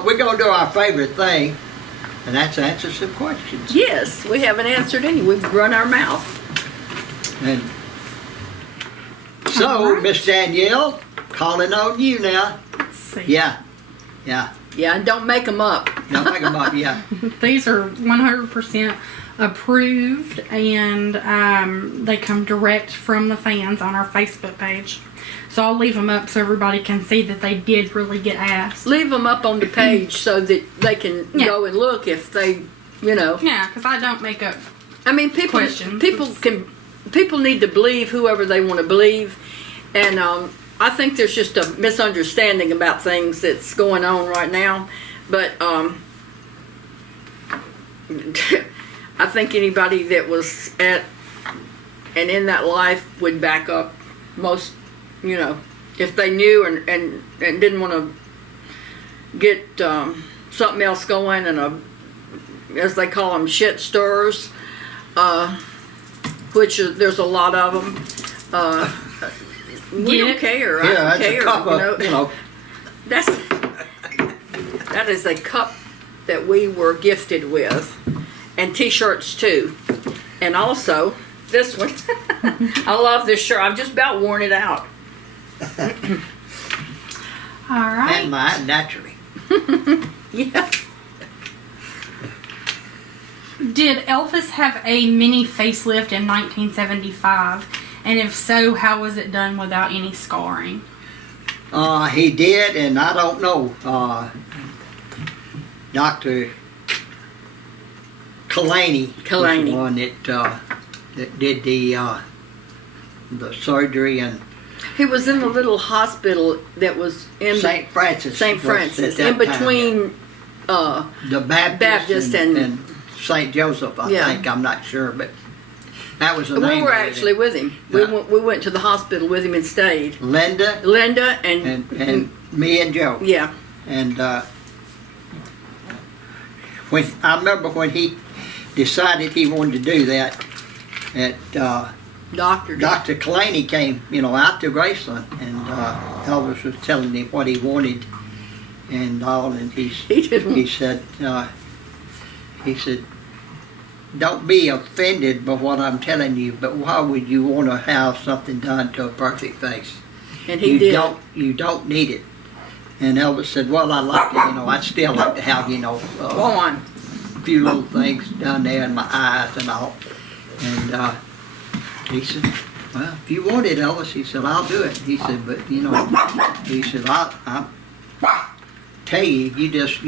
Well, we're going to do our favorite thing, and that's answer some questions. Yes, we haven't answered any. We've run our mouth. And so, right. Miss Danielle, calling on you now. Let's see. Yeah. Yeah, and don't make them up. Don't make them up, yeah. These are 100% approved, and they come direct from the fans on our Facebook page. So I'll leave them up so everybody can see that they did really get asked. Leave them up on the page so that they can go and look if they, Yeah, because I don't make up. I mean, people need to believe whoever they want to believe, and I think there's just a misunderstanding about things that's going on right now. But I think anybody that was at and in that life would back up most, if they knew and didn't want to get something else going and as they call them, shit stirrers, which there's a lot of them. We don't care. Yeah, I don't that's care. a cup of, That is a cup that we were gifted with, and T-shirts too, and also this one. I love this shirt. I've just about worn it out. All right. and mine, naturally. Yeah. Did Elvis have a mini facelift in 1975? And if so, how was it done without any scarring? He did, and I don't know. Dr. Kalani was the one that did the surgery, and He was in the little hospital that was in St. Francis. St. Francis, at in that time. between The Baptist and St. Joseph, I think. I'm not sure, but that was the name. We were of it. actually with him. We went to the hospital with him and stayed. Linda and me and Joe. Yeah. And I remember when he decided he wanted to do that, Dr. Kalani came, out to Graceland, and Elvis was telling him what he wanted and all, and he said, don't be offended by what I'm telling you, but why would you want to have something done to a perfect face? And he did. You don't need it. And Elvis said, well, I like it, I'd still like to have, Go on. a few little things down there in my eyes and all. And he said, well, if you want it, Elvis, he said, I'll do it. He said, but, he said, I'll tell you, you just,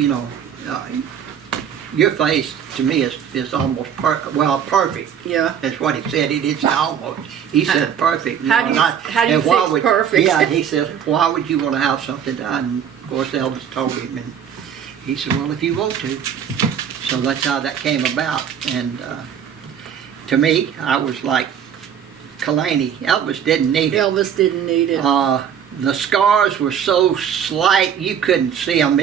your face to me is almost perfect. Yeah. That's what he said. He didn't say almost. He said perfect. How do you fix perfect? Yeah, he said, why would you want to have something done? And of course, Elvis told him, and he said, well, if you want to. So that's how that came about. And to me, I was like Kalani. Elvis didn't need it. Elvis didn't need it. The scars were so slight you couldn't see them.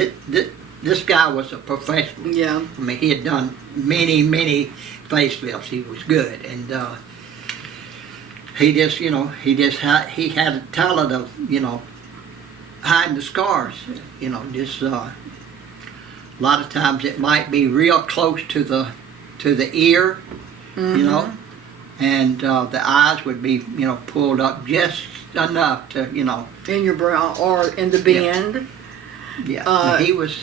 This guy was a professional. Yeah. I mean, he had done many, many facelifts. He was good, and he had a talent of, hiding the scars. Just a lot of times it might be real close to the ear, Mm-hmm. and the eyes would be, pulled up just enough to, In your brow or in the bend. Yeah, he was.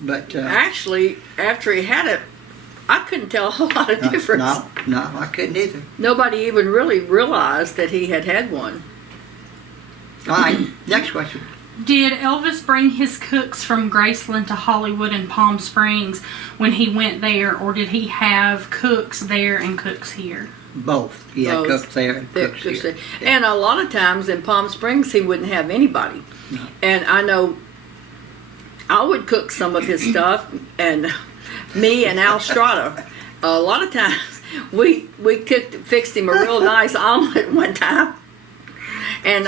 But actually, after he had it, I couldn't tell a whole lot of difference. No, I couldn't either. Nobody even really realized that he had one. All right, next question. Did Elvis bring his cooks from Graceland to Hollywood and Palm Springs when he went there, or did he have cooks there and cooks here? Both. He had cooks there and cooks here. Yeah. And a lot of times in Palm Springs, he wouldn't have anybody. No. And I know I would cook some of his stuff, and me and Al Strata, a lot of times we fixed him a real nice omelet one time, and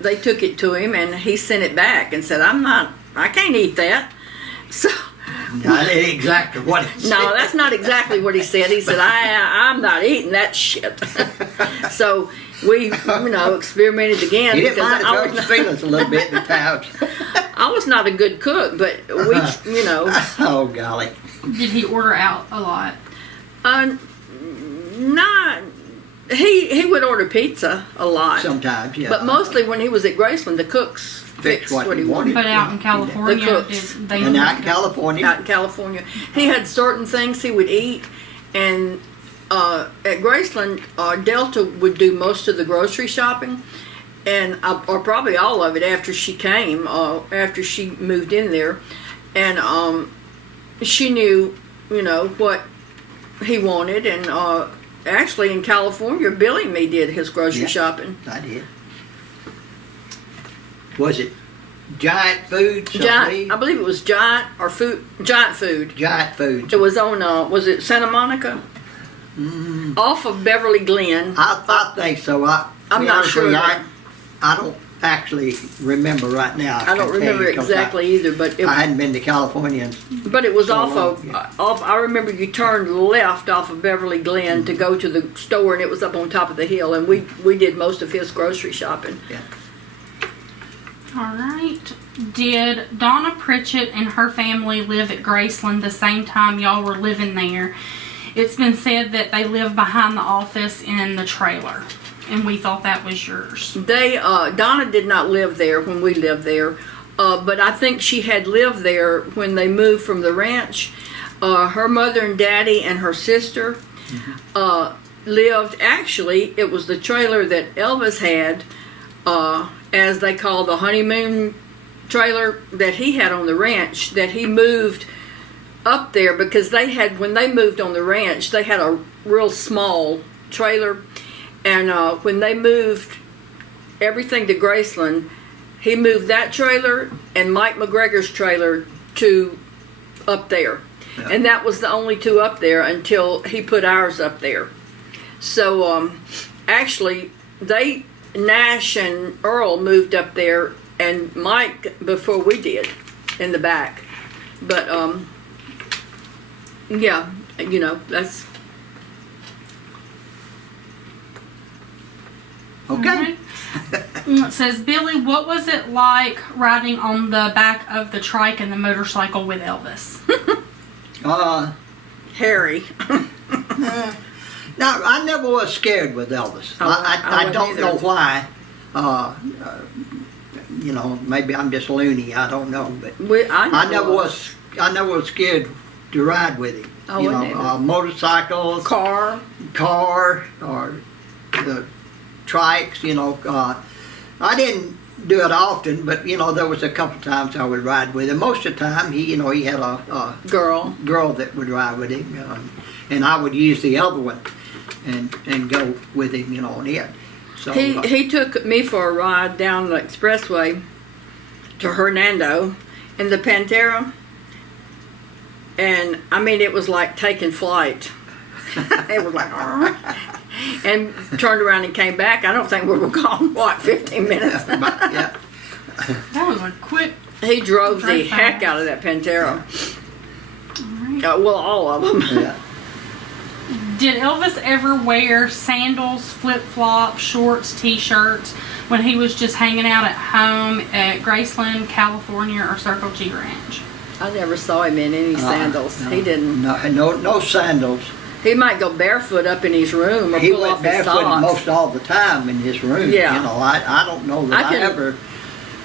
they took it to him, and he sent it back and said, I can't eat that. So. Not exactly what he said. No, that's not exactly what he said. He said, I'm not eating that shit. So we, experimented again. He didn't mind his feelings a little bit at times. I I was not a good cook, but we, you know, Oh, golly. Did he order out a lot? not. He would order pizza a lot, Sometimes, yeah. but mostly when he was at Graceland, the cooks fixed what he wanted. But out in California, The cooks. did they? And out in California, Out in California, he had certain things he would eat, and at Graceland, Delta would do most of the grocery shopping, and or probably all of it after she came, after she moved in there, and she knew, you know, what he wanted, and actually in California, Billy and me did his grocery Yeah. shopping. I did. Was it Giant Foods? Giant, I believe it was Giant or Giant Food. Giant Foods. It was on, was it Santa Monica? Off of Beverly Glen. I think so. I'm not sure. I don't actually remember right now. I don't can tell remember you 'cause exactly either, but I hadn't been to California. but it was so off long, of yeah. off. I remember you turned left off of Beverly Glen to go to the store, and it was up on top of the hill, and we did most of his grocery shopping. Yeah. All right. Did Donna Pritchett and her family live at Graceland the same time y'all were living there? It's been said that they live behind the office in the trailer, and we thought that was yours. They Donna did not live there when we lived there, but I think she had lived there when they moved from the ranch. Her mother and daddy and her sister lived. Actually, it was the trailer that Elvis had, as they call the honeymoon trailer that he had on the ranch, that he moved up there because they had, when they moved on the ranch, they had a real small trailer, and when they moved everything to Graceland, he moved that trailer and Mike McGregor's trailer to up there. Yeah. And that was the only two up there until he put ours up there. So actually Nash and Earl moved up there, and Mike before we did, in the back. But yeah, you know, that's Okay. It says, Billy, what was it like riding on the back of the trike and the motorcycle with Elvis? Harry. Now, I never was scared with Elvis. I don't wasn't know either. why. You know, maybe I'm just loony. I don't know, but I never was scared to ride with him. I You wasn't know, either. motorcycles, Car. or the trikes. You know, I didn't do it often, but you know, there was a couple times I would ride with him. Most of the time, he had a Girl. girl that would ride with him, and I would use the other one and go with him, you know, on it. So He took me for a ride down the expressway to Hernando in the Pantera, and I mean, it was like taking flight. It was like, and turned around and came back. I don't think we were gone, 15 minutes. but, yeah. That was a quick. He drove the Very heck fast. out of that Pantera. All right. Well, all of them. Yeah. Did Elvis ever wear sandals, flip-flops, shorts, t-shirts when he was just hanging out at home at Graceland, California, or Circle G Ranch? I never saw him in any sandals. No, He didn't. No sandals. He might go barefoot up in his room or He pull went off his barefoot socks. most all the time in his room. Yeah. You know, I don't know that I, ever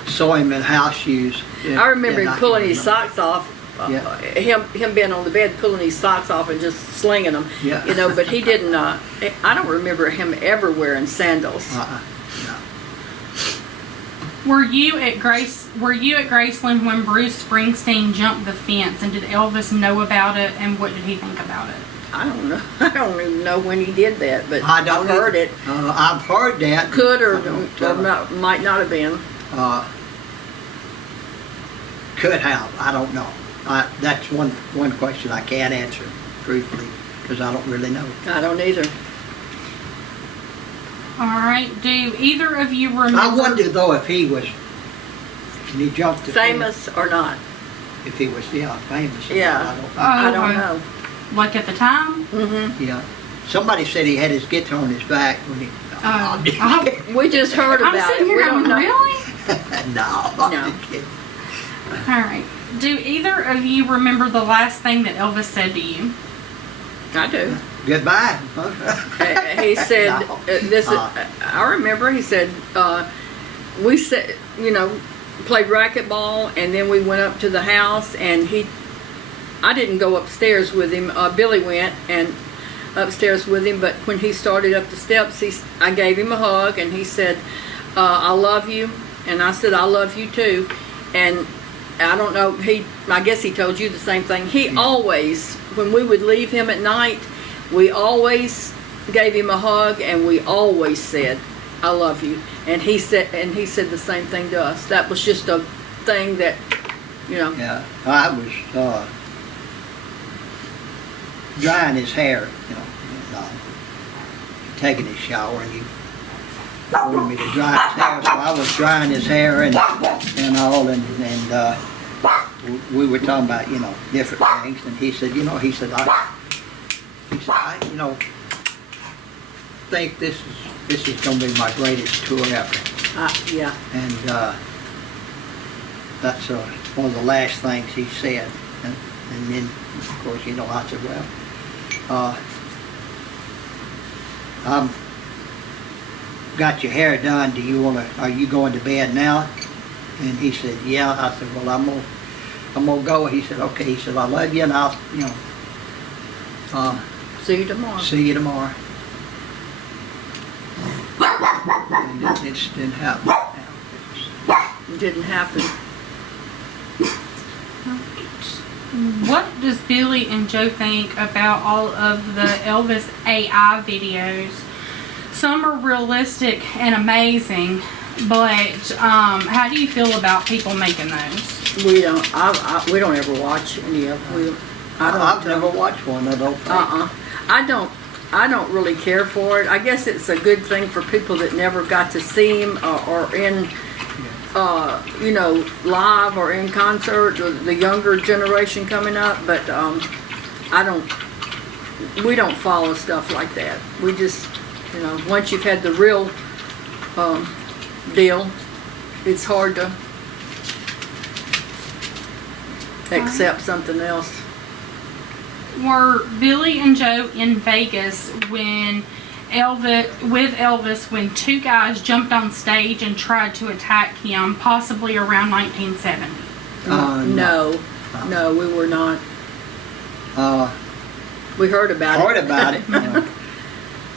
saw him in house shoes. I remember that him pulling can his remember. socks off. Yeah. Him being on the bed, pulling his socks off and just slinging them. Yeah. You know, but he didn't. I don't remember him ever wearing sandals. No. Were you at Graceland when Bruce Springsteen jumped the fence, and did Elvis know about it, and what did he think about it? I don't know. I don't even know when he did that, but I don't I've heard either. it. I've heard that. Could or I don't, not, might not have been. Could have. I don't know. That's one question I can't answer truthfully because I don't really know. I don't either. All right. Do either of you remember? I wonder though if he was. Can he jump the fence? Famous or not? If he was, famous. or Yeah. not, I don't know. I don't okay. know. Like at the time? Mm-hmm. Yeah. Somebody said he had his guitar on his back when he. I'm We just heard I'm about sitting it. here We going, don't know. really? no, No. I'm just kidding. All right. Do either of you remember the last thing that Elvis said to you? I do. Goodbye. He said, No. I remember he said, we said, played racquetball, and then we went up to the house, and I didn't go upstairs with him. Billy went and upstairs with him, but when he started up the steps, I gave him a hug, and he said, I love you, and I said, I love you too, and I don't know, I guess he told you the same thing. He always, when we would leave him at night, we always gave him a hug, and we always said, I love you. And he said the same thing to us. That was just a thing that, Yeah, I was drying his hair, and, taking his shower, and he wanted me to dry his hair, so I was drying his hair and all, and we were talking about, different things, and he said, I think this is going to be my greatest tour ever. yeah. And that's one of the last things he said. And then, of course, I said, well, got your hair done. Are you going to bed now? And he said, yeah. I said, well, I'm gonna go. He said, okay. He said, I love you, and I'll, See you tomorrow. see you tomorrow. And it just didn't happen. It didn't happen. What does Billy and Joe think about all of the Elvis AI videos? Some are realistic and amazing, but how do you feel about people making those? We don't. We don't ever watch any of them. I've never watched one. I don't think. I don't really care for it. I guess it's a good thing for people that never got to see him or in, live or in concert, or the younger generation coming up. But we don't follow stuff like that. We just, once you've had the real deal, it's hard to accept something else. Were Billy and Joe in Vegas when Elvis when two guys jumped on stage and tried to attack him, possibly around 1970? No, we were not. We heard about it. Heard about it.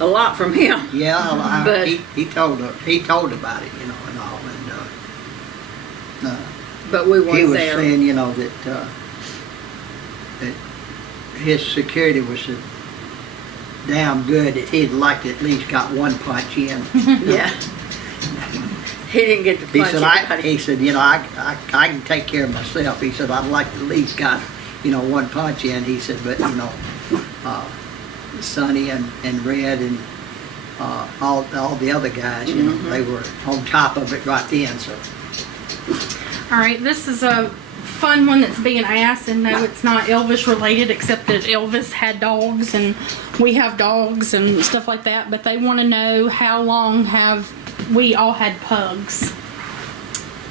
A lot from him. Yeah, But- he told about it, and all, and But we weren't he was there. saying, that his security was so damn good that he'd like to at least got one punch in. Yeah. He didn't get to He punch said, anybody. he said, I can take care of myself. He said, I'd like to at least got, one punch in. He said, but, Sonny and Red and all the other guys, they were on top of it right then. So, All right, this is a fun one that's being asked, and no, it's not Elvis related, except that Elvis had dogs and we have dogs and stuff like that. But they want to know, how long have we all had pugs?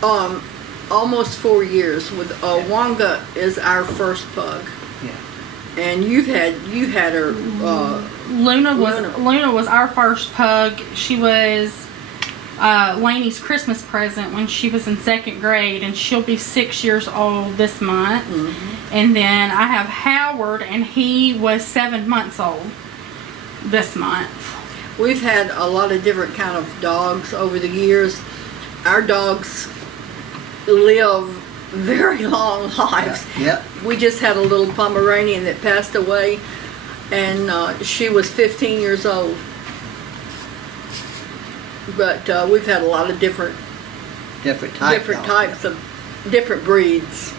Almost 4 years. With Wanga is our first pug, yeah. and you had her. Luna was our first pug. She was Laney's Christmas present when she was in 2nd grade, and she'll be 6 years old this month. Mm-hmm. And then I have Howard, and he was 7 months old this month. We've had a lot of different kind of dogs over the years. Our dogs live very long lives. Yep. We just had a little Pomeranian that passed away, and she was 15 years old. But we've had a lot of different Different types of different breeds.